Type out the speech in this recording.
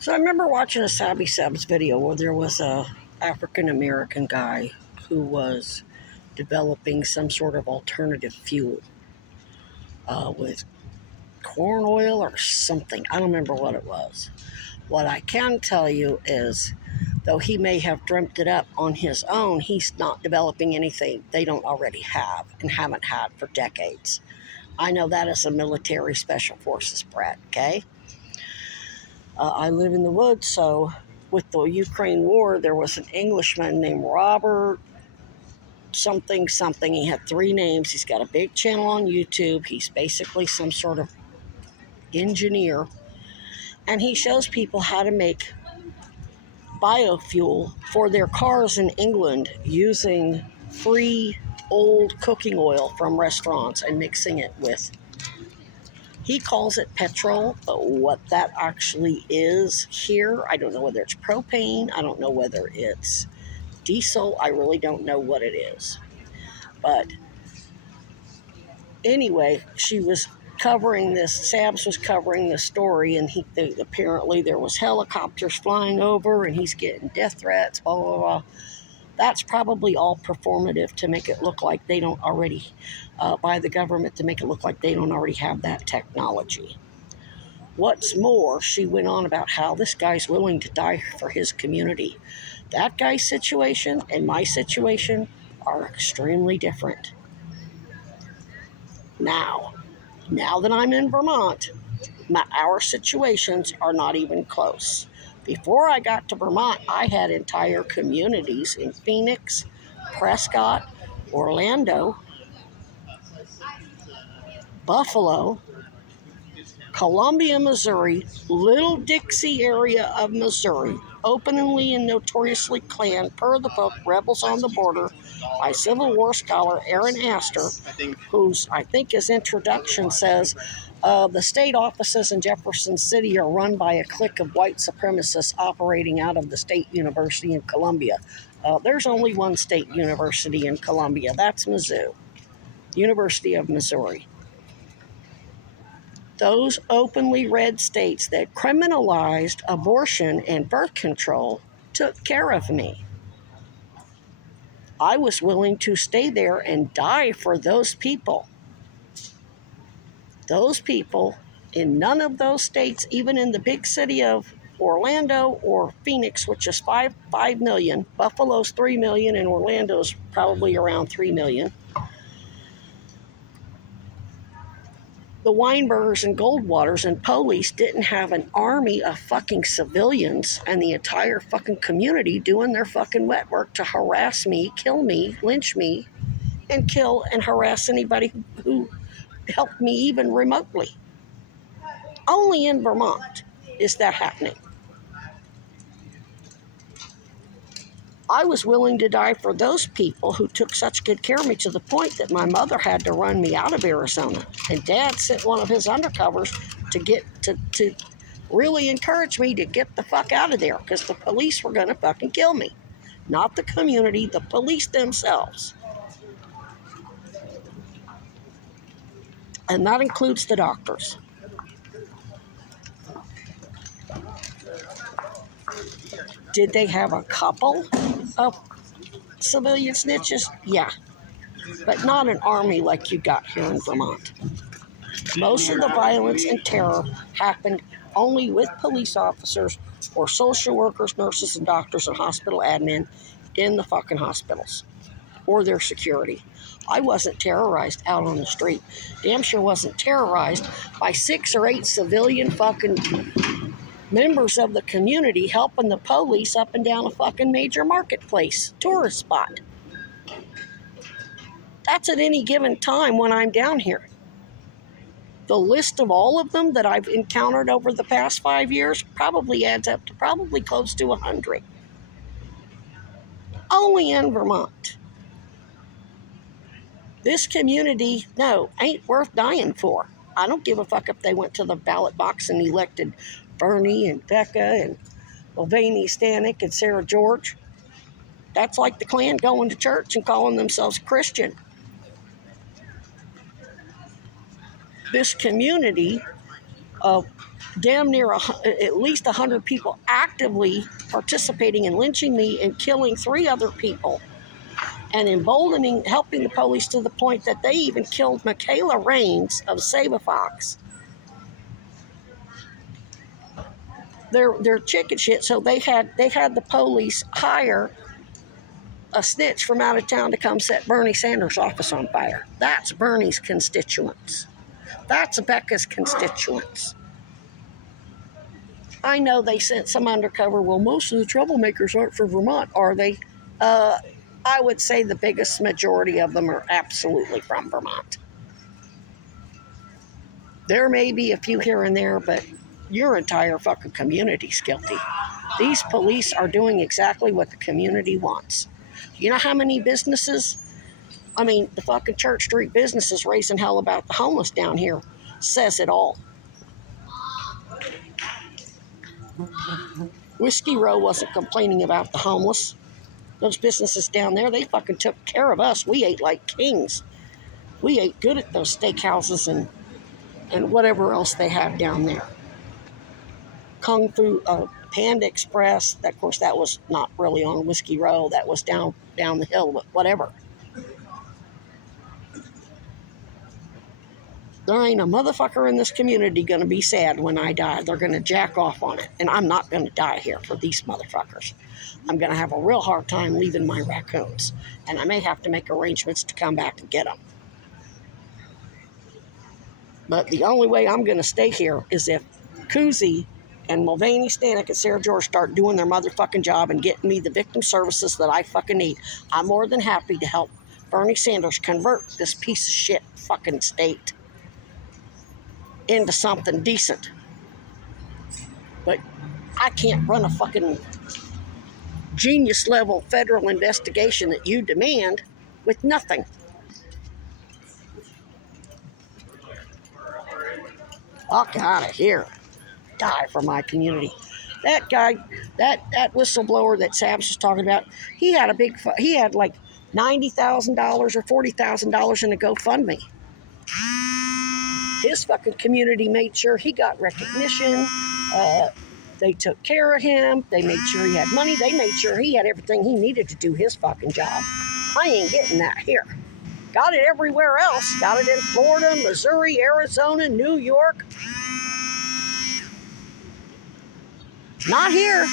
So I remember watching a Sabby Sabs video where there was a African American guy who was developing some sort of alternative fuel with corn oil or something. I don't remember what it was. What I can tell you is, though he may have dreamt it up on his own, he's not developing anything they don't already have and haven't had for decades. I know that as a military special forces brat, okay? I live in the woods, so with the Ukraine war, there was an Englishman named Robert something something. He had three names. He's got a big channel on YouTube. He's basically some sort of engineer, and he shows people how to make biofuel for their cars in England using free old cooking oil from restaurants and mixing it with, he calls it petrol, but what that actually is here, I don't know whether it's propane, I don't know whether it's diesel, I really don't know what it is. But anyway, she was covering this, Sabs was covering the story, and apparently there was helicopters flying over and he's getting death threats, blah, blah, blah. That's probably all performative to make it look like they don't already, by the government, to make it look like they don't already have that technology. What's more, she went on about how this guy's willing to die for his community. That guy's situation and my situation are extremely different. Now that I'm in Vermont, our situations are not even close. Before I got to Vermont, I had entire communities in Phoenix, Prescott, Orlando, Buffalo, Columbia, Missouri, Little Dixie area of Missouri, openly and notoriously Klan, per the book Rebels on the Border by Civil War scholar Aaron Astor, whose, I think, his introduction says, the state offices in Jefferson City are run by a clique of white supremacists operating out of the State University in Columbia. There's only one state university in Columbia. That's Mizzou, University of Missouri. Those openly red states that criminalized abortion and birth control took care of me. I was willing to stay there and die for those people. Those people in none of those states, even in the big city of Orlando or Phoenix, which is 5 million, Buffalo's 3 million, and Orlando's probably around 3 million. The Weinbergers and Goldwaters and police didn't have an army of fucking civilians and the entire fucking community doing their fucking wet work to harass me, kill me, lynch me, and kill and harass anybody who helped me even remotely. Only in Vermont is that happening. I was willing to die for those people who took such good care of me, to the point that my mother had to run me out of Arizona. And Dad sent one of his undercovers to really encourage me to get the fuck out of there, because the police were going to fucking kill me. Not the community, the police themselves. And that includes the doctors. Did they have a couple of civilian snitches? Yeah. But not an army like you got here in Vermont. Most of the violence and terror happened only with police officers or social workers, nurses, and doctors and hospital admin in the fucking hospitals or their security. I wasn't terrorized out on the street. Damn sure wasn't terrorized by 6 or 8 civilian fucking members of the community helping the police up and down a fucking major marketplace, tourist spot. That's at any given time when I'm down here. The list of all of them that I've encountered over the past 5 years probably adds up to probably close to 100. Only in Vermont. This community, no, ain't worth dying for. I don't give a fuck if they went to the ballot box and elected Bernie and Becca and Mulvaney Stanek and Sarah George. That's like the Klan going to church and calling themselves Christian. This community of damn near at least 100 people actively participating in lynching me and killing 3 other people and emboldening, helping the police to the point that they even killed Michaela Raines of Save a Fox. They're chicken shit. So they had the police hire a snitch from out of town to come set Bernie Sanders' office on fire. That's Bernie's constituents. That's Becca's constituents. I know they sent some undercover. Well, most of the troublemakers aren't from Vermont, are they? I would say the biggest majority of them are absolutely from Vermont. There may be a few here and there, but your entire fucking community's guilty. These police are doing exactly what the community wants. You know how many businesses? I mean, the fucking Church Street businesses raising hell about the homeless down here says it all. Whiskey Row wasn't complaining about the homeless. Those businesses down there, they fucking took care of us. We ate like kings. We ate good at those steakhouses and whatever else they have down there. Kung Fu, Panda Express. Of course, that was not really on Whiskey Row. That was down the hill, but whatever. There ain't a motherfucker in this community going to be sad when I die. They're going to jack off on it. And I'm not going to die here for these motherfuckers. I'm going to have a real hard time leaving my raccoons. And I may have to make arrangements to come back and get them. But the only way I'm going to stay here is if Kuzi and Mulvaney, Stanek, and Sarah George start doing their motherfucking job and getting me the victim services that I fucking need. I'm more than happy to help Bernie Sanders convert this piece of shit fucking state into something decent. But I can't run a fucking genius level federal investigation that you demand with nothing. Fuck out of here. Die for my community. That guy, that whistleblower that Sabs was talking about, he had like $90,000 or $40,000 in a GoFundMe. His fucking community made sure he got recognition. They took care of him. They made sure he had money. They made sure he had everything he needed to do his fucking job. I ain't getting that here. Got it everywhere else. Got it in Florida, Missouri, Arizona, New York. Not here.